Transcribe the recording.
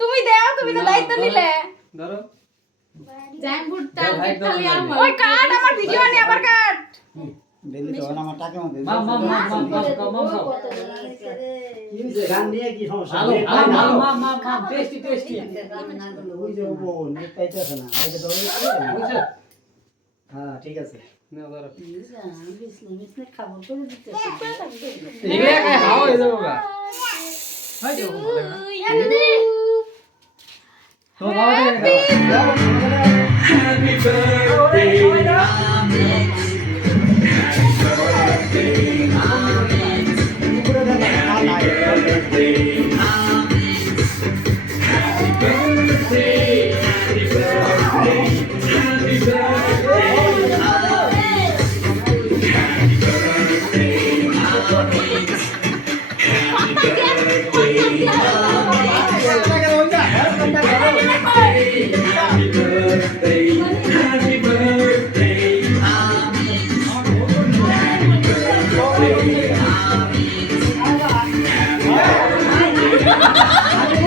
তুমি দাও, তুমি তো দায়িত্ব নিলে। ধরো জ্যাঙ্গুর টার্গেট খালি আমার। ওই কাট আমার ভিডিও নে আবার কাট। বেলি তো আমার টাকা মত মাম কি হইছে গান নিয়ে কি সমস্যা মাম টেস্টি ওই যে ও নেট পাইতেছ না এটা তো বুঝছো হ্যাঁ ঠিক আছে না ধরো বিসলে খাবো করে দিতেছে এগুলা খাই হাও হয়ে যাবে গা হাই যাও তো বাবা Happy birthday, Happy birthday,